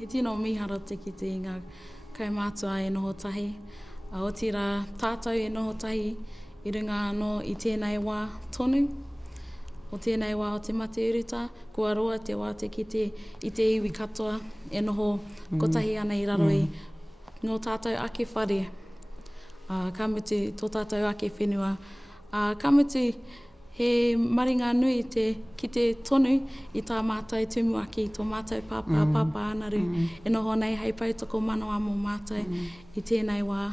He tino mihara te ki te ngā kaumātua e noho tahi. O tira tātou e noho tahi I runga anō I tēnei wā tonu. O tēnei wā o te mate uruta, kua roa te wā te kite I te iwi katoa e noho kotahi ana I raro I ngō tātou ake whare. Ka mutu tō tātou ake whenua. Ka mutu he maringa nui te kite tonu I tā mātou tumu aki, tō mātou pāpā anaru. E noho nei hei pautoko manoa mō mātou I tēnei wā.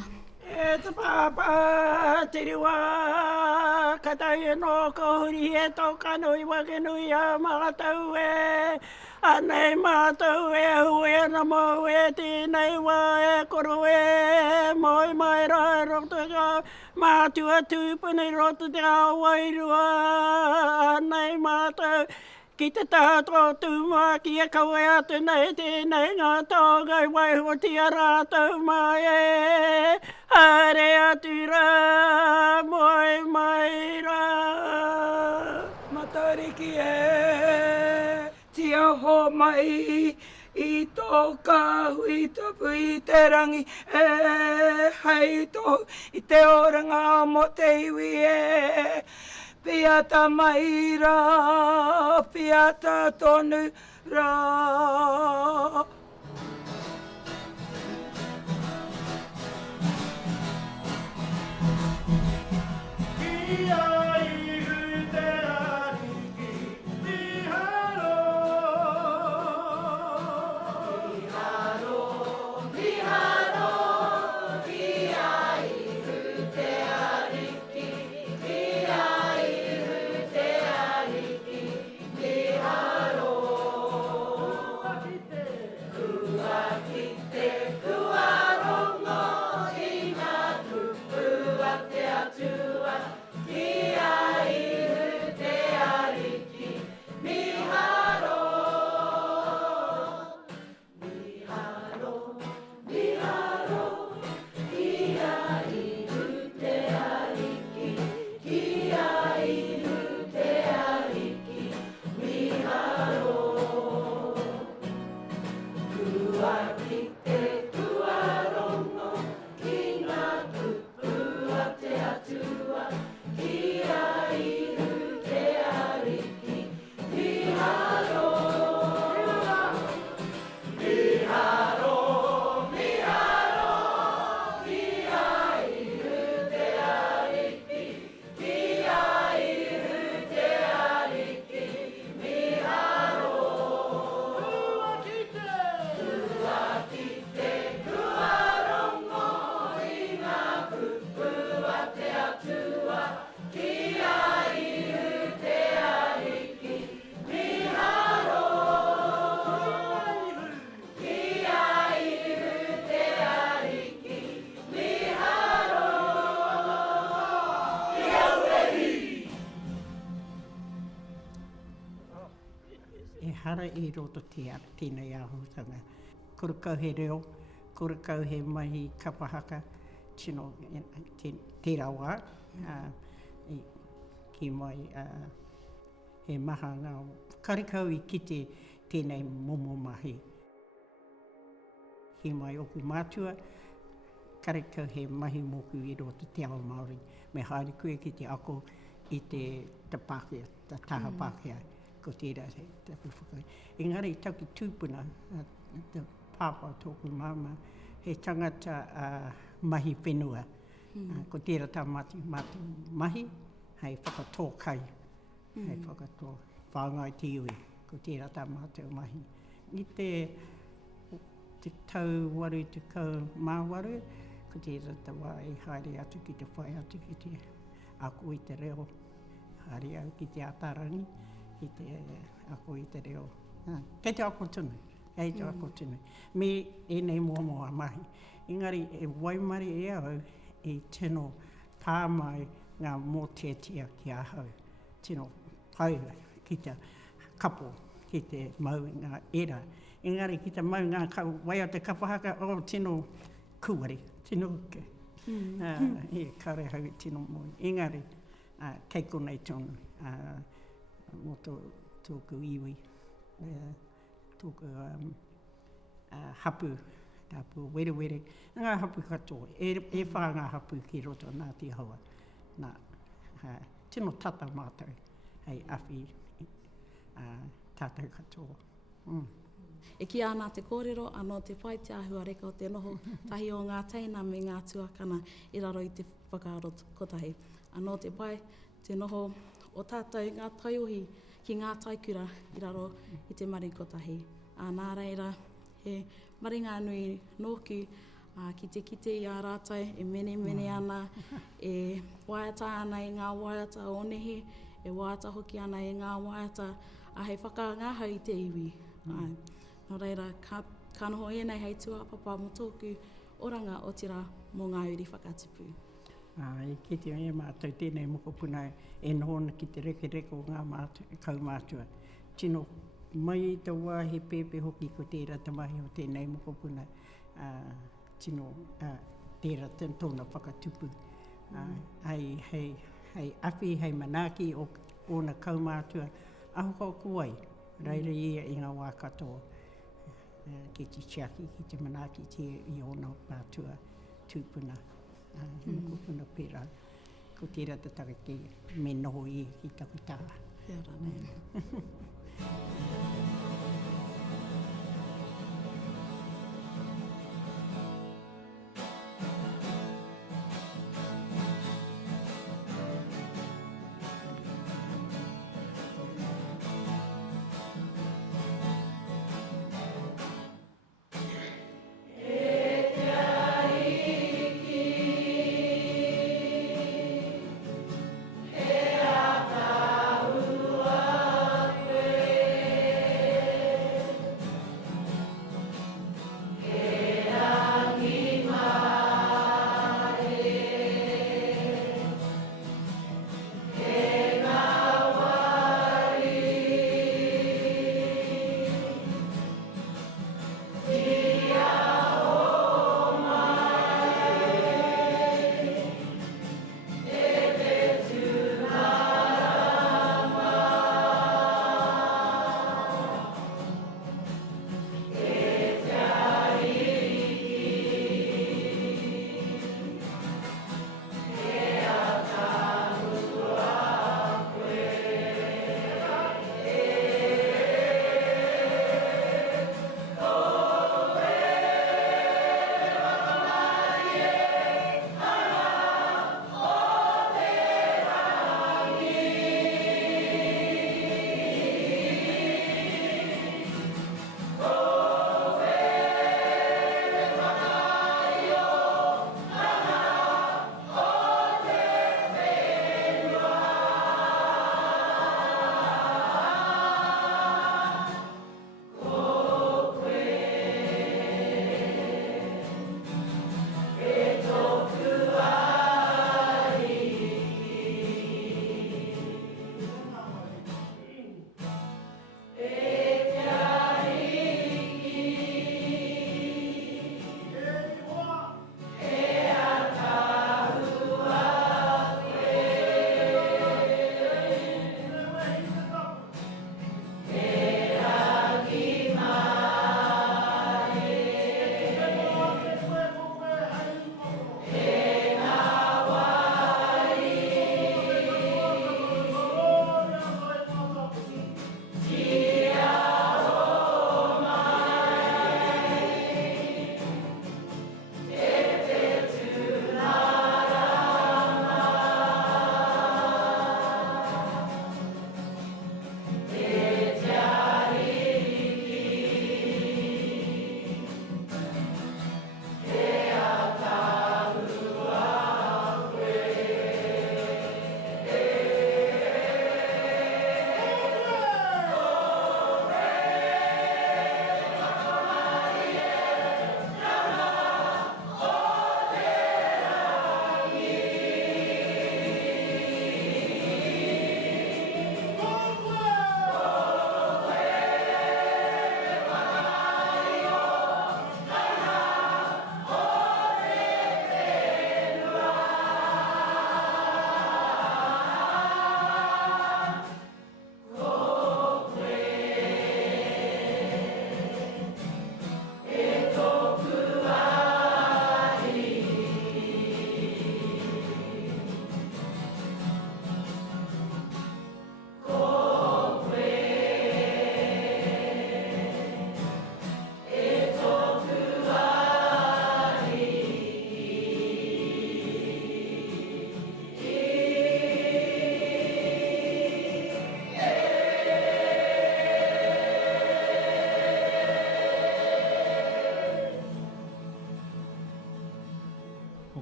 E te pāpā, te riwa, ka tau e no ko huri e tō kanui wake nui a mātou e. Anei mātou e hui ana mō e tēnei wā e koro e. Moi mai rai roto ka mātua tūpuni roto te awairua. Anei mātou ki te tātou tūmā ki e kaue atu nei tēnei ngā tōgai waiho tia rātou mai e. Hare atu rā, moi mai rā. Matariki e, tia ho mai I tō kāhu I topu I te rangi e, hei tō I te oranga mo te iwi e. Piata mai rā, piata tonu rā. Hara I roto tēnei āhutanga. Kura kau he reo, kura kau he mahi kapa haka, tino te rawa, ki mai he maha ngā karikau I kite tēnei momo mahi. Ki mai oku mātua, karikau he mahi moku I roto te ao Māori. Me haere koe ki te ako I te Pākehā, te taha Pākehā. Ko tērā te puwhakai. Engari, tau ki tūpuna, te pāpā tōku māma, he tangata mahi whenua. Ko tērā tā mahi, hei whakatō kai, hei whakatō whāngai te iwi, ko tērā tā mātou mahi. I te tau waru, te kau māwaru, ko tērā tā wā e haere atu ki te whai atu ki te ako I te reo, haere au ki te atarangi, I te ako I te reo. Kei te ako tunu, kei te ako tunu. Me enei moa mahi. Engari, e waimari e au, e tino pāmai ngā mōtetia ki ahau. Tino pau ki te kapo, ki te mau ngā era. Engari, ki te mau ngā wai o te kapa haka, o tino kuari, tino uke. E kare hau tino moi. Engari, kei konei tonu. Mō tōku iwi, tōku hapu, tapu were, ngā hapu katoa, e whā ngā hapu ki roto Ngāti Haua. Nā, tino tata mātou, hei awhi, tātou katoa. E ki ana te kōrero, anō te pai te āhua reka o te noho tahi o ngā teina me ngā tuakana i raro i te whakaaro kotahi. Anō te pai te noho o tātou ngā taiohi ki ngā taikura i raro i te mari kotahi. Nā reira, he maringa nui nōku ki te kite i a rātou, e mene ana, e waiata ana i ngā waiata o nehe, e waiata hoki ana i ngā waiata, hei whakangahau i te iwi. Nō reira, ka noho e nei hei tuapapa mo tōku oranga o tira mō ngā uri whakatipu. Ki te e mātou tēnei mokopuna e nohona ki te reke o ngā kaumātua. Tino mai i te wā he pēpe hoki ko tērā tamahi o tēnei mokopuna. Tino tērā tōna whakatupu. Hei awhi, hei manaki o ōna kaumātua. Aho kuai, reira ia i ngā wā katoa. Ki te tiaki, ki te manaki te i ōna mātua tūpuna. Mokopuna pērā. Ko tērā te takake me noho i ki taku tā. Kia ora nei.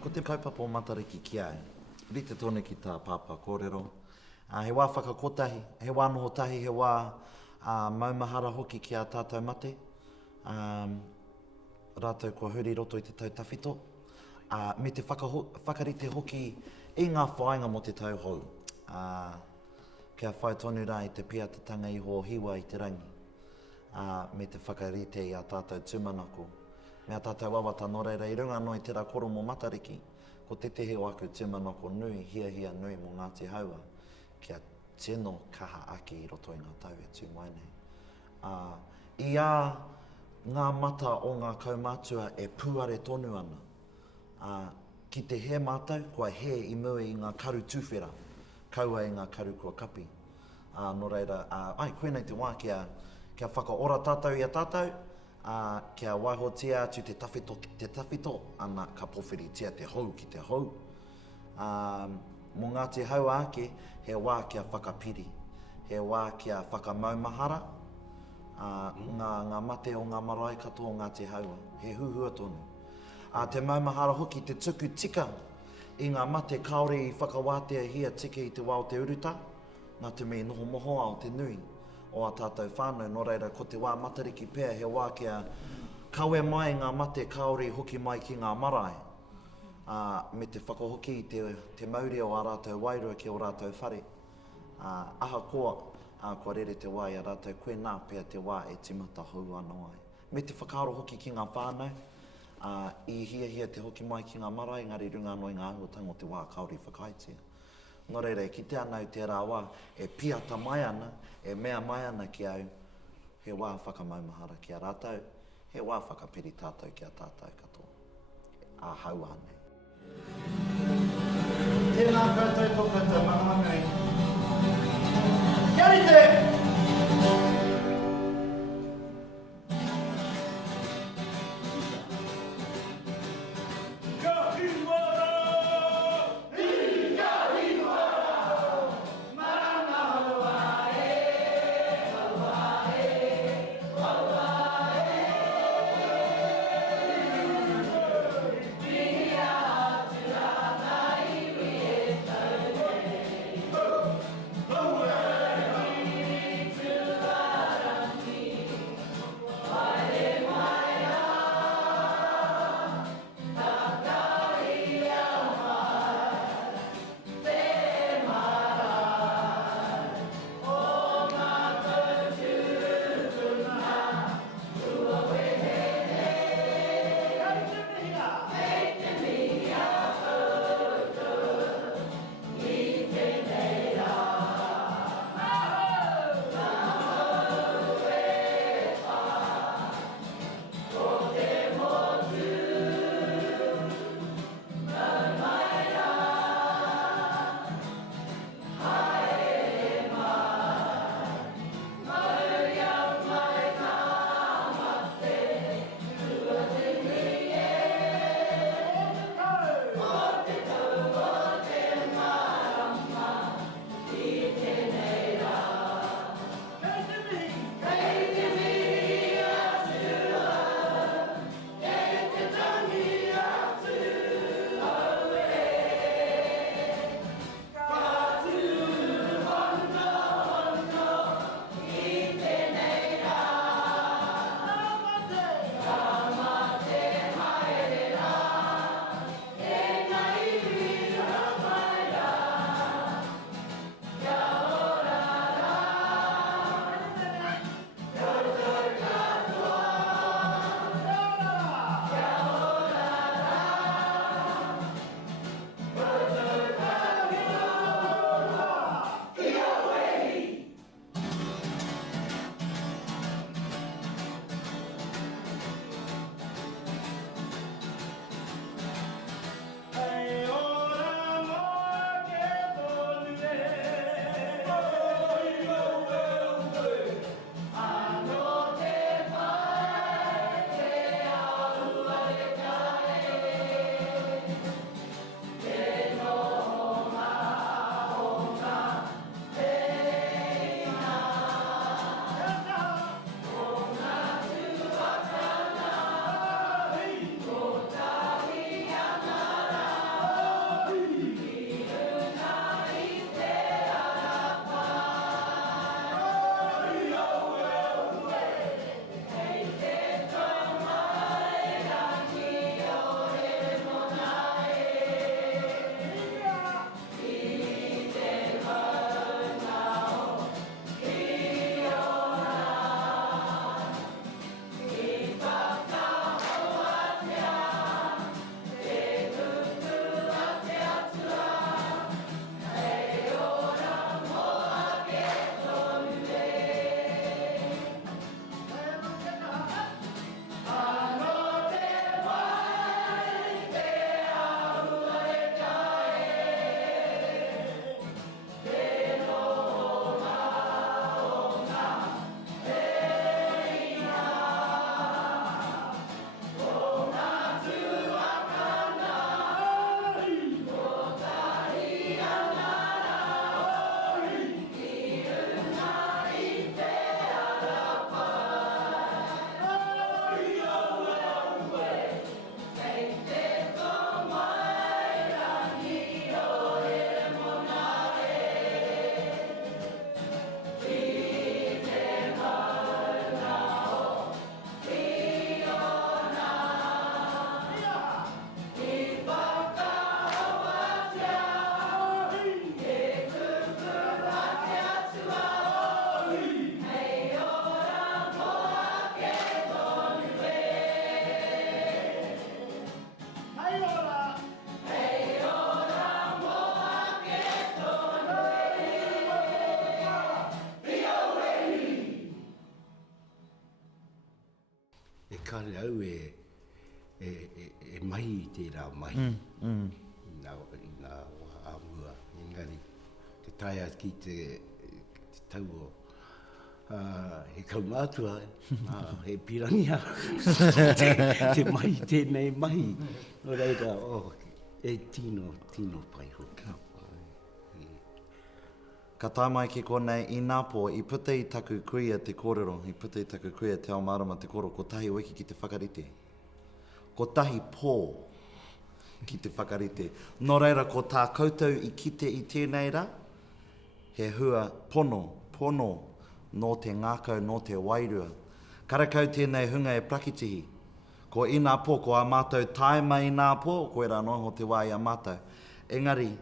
Ko te kaupapa o Matariki ki ai. Rite tōne ki tā pāpā kōrero. He wā whakakotahi, he wā noho tahi, he wā maumahara hoki ki a tātou mate. Rātou kua huri roto i te tau tawhito. Me te whakarite hoki i ngā whainga mo te tau hou. Kia whai tonu rā i te piatatanga iho hiwa i te rangi. Me te whakarite i a tātou tūmanako. Me a tātou wawata no reira i runga no i tērā koro mo Matariki, ko te tehe o aku tūmanako nui, hia nui mo Ngāti Haua, kia tino kaha ake i roto i ngā tau e tū mai nei. I a ngā mata o ngā kaumātua e puare tonu ana. Ki te he mātou, kua he i mua i ngā karu tūwhera, kaua i ngā karu kua kapi. No reira, koenei te wā kia whakaora tātou i a tātou, kia waihotia atu te tawhito, ana ka powhiritia te hou ki te hou. Mo Ngāti Haua ake, he wā kia whakapiri, he wā kia whakamaumahara, ngā mate o ngā marae katoa o Ngāti Haua, he huhua tonu. Te maumahara hoki te tuku tika i ngā mate kaore i whakawātea hia tika i te wā o te uruta, ngā te me noho moho ao te nui o a tātou whānau, no reira ko te wā Matariki pēr, he wā kia kawe mai ngā mate kaore hoki mai ki ngā marae. Me te whakahoki i te mauri o a rātou wairua ki o rātou whare. Aha koa, kua rere te wā i a rātou koe nā pēr te wā e timata hou anō ai. Me te whakaaro hoki ki ngā whānau, i hia te hoki mai ki ngā marae, ngari runga anō i ngā ahuatanga o te wā kaore whakaitea. Nō reira, ki te anau tērā wā, e piata mai ana, e mea mai ana ki au, he wā whakamaumahara ki a rātou, he wā whakapiri tātou ki a tātou katoa. A haua nei. Tēnā koutou tō koutou, mahangai. Kia rite! kare au e mahi I tērā mahi. Nā wā āmua, engari, te taia ki te tau o he kaumātua, he pirangia, te mahi, tēnei mahi. O reira, e tino pai hoka. Ka tāmai ki konei I Nāpō, I puta I taku kuia te kōrero, I puta I taku kuia te ao marama te koro, ko tahi wiki ki te whakarite. Ko tahi pō ki te whakarite. Nō reira, ko tā koutou I kite I tēnei rā, he hua pono, nō te ngākau, nō te wairua. Karakau tēnei hunga e prakitihi. Ko I Nāpō, ko a mātou taima I Nāpō, koe rā noho te wā I a mātou. Engari,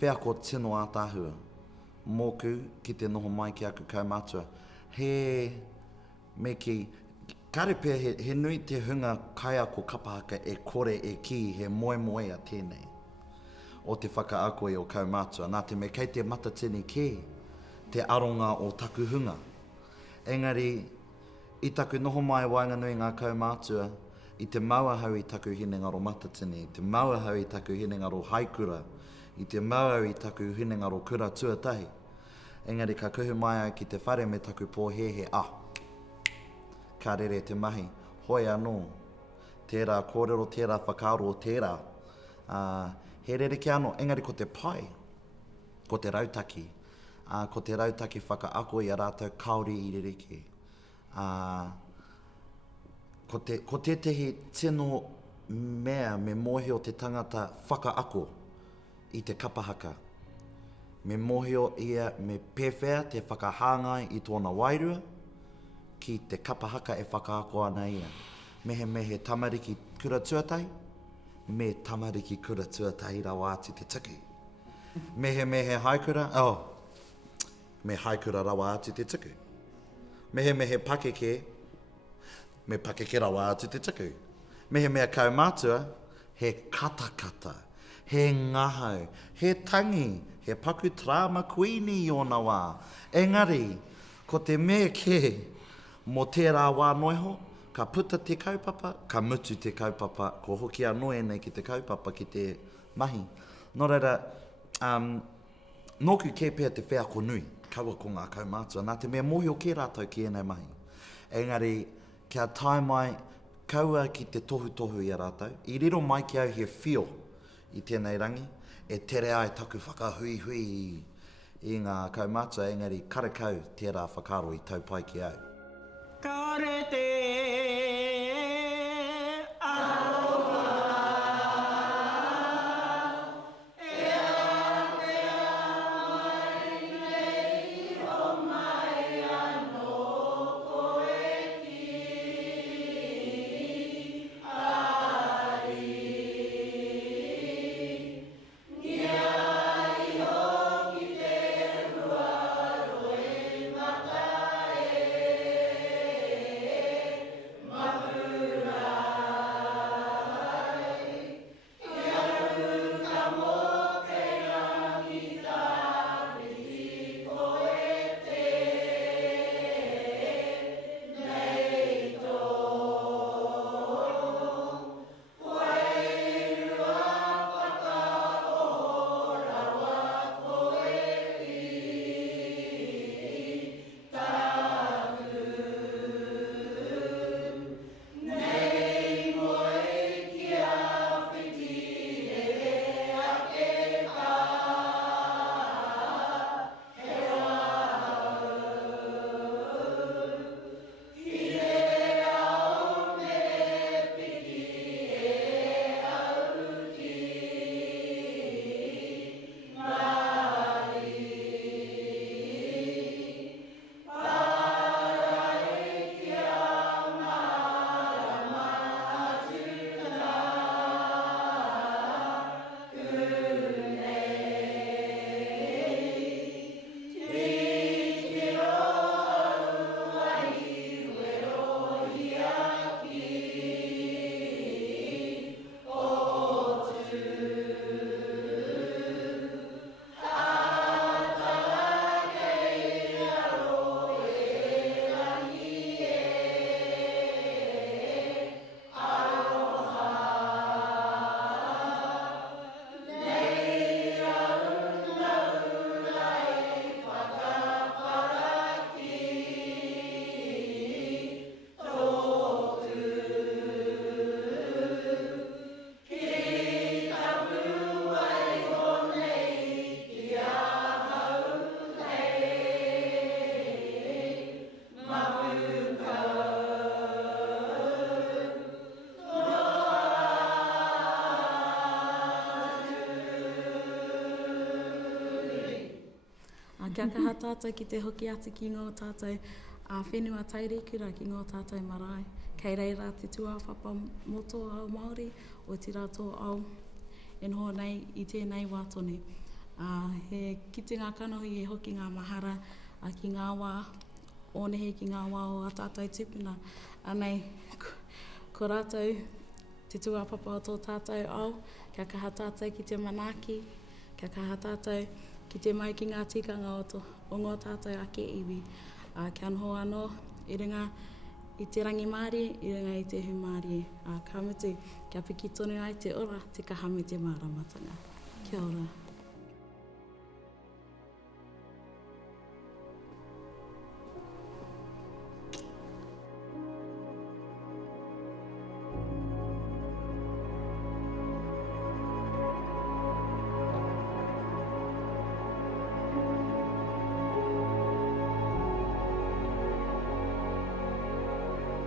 whea ko tino a tāhua, mōku ki te noho mai ki aku kaumātua. Me ki, kare pēr he nui te hunga Taikura Kapa Haka e kore e ki he moe a tēnei. O te whakaakoe o kaumātua, nā te me kei te matatini ki, te aronga o taku hunga. Engari, I taku noho mai wainganui ngā kaumātua, I te mauahau I taku hinengaro matatini, I te mauahau I taku hinengaro haikura, I te mau I taku hinengaro kura tuatahi. Engari ka kuhu mai au ki te whare me taku pōhehe, ka rere te mahi, hoi anō, tērā kōrero, tērā whakaaro, tērā. He rere ki anō, engari ko te pai, ko te rautaki, ko te rautaki whakaako I a rātou kaori I rereki. Ko te tehi tino mea me mohi o te tangata whakaako, I te kapa haka. Me mohio ia me pewhea te whakahāngai I tōna wairua, ki te kapa haka e whakaako ana ia. Mehe tamariki kura tuatahi, me tamariki kura tuatahi rawa atu te tuku. Mehe haikura, me haikura rawa atu te tuku. Mehe pakeke, me pakeke rawa atu te tuku. Mehe kaumātua, he katakata. He ngahau, he tangi, he paku trāma kuini I ona wā. Engari, ko te mea ke, mō tērā wā noiho, ka puta te kaupapa, ka mutu te kaupapa, ko hoki anō nei ki te kaupapa ki te mahi. Nō reira, nōku ke pēr te whea ko nui, kaua ko ngā kaumātua, nā te mea mohi o ke rātou ki enei mahi. Engari, kia tai mai, kaua ki te tohu I a rātou, I riro mai ki au he whio, I tēnei rangi, e tere ai taku whakahui I ngā kaumātua, engari karakau tērā whakaro I taupai ki au. Kare te Kia kaha tātou ki te hoki atu ki ngō tātou whenua tairikura ki ngō tātou marae. Kei reira te tuawhapa mō tō au Māori o te rātou au e noho nei i tēnei wā tonu. He kite ngā kanohi e hoki ngā mahara ki ngā wā, ōnehe ki ngā wā o a tātou tupuna. Anei, ko rātou te tuapapa o tō tātou au, kia kaha tātou ki te manaaki, kia kaha tātou ki te mai ki ngā tikanga o ngō tātou ake iwi. Kia noho anō, i runga i te rangi Māori, i runga i te hu Māori. Ka mutu, kia piki tonu ai te ora, te kaha me te māramatanga. Kia ora.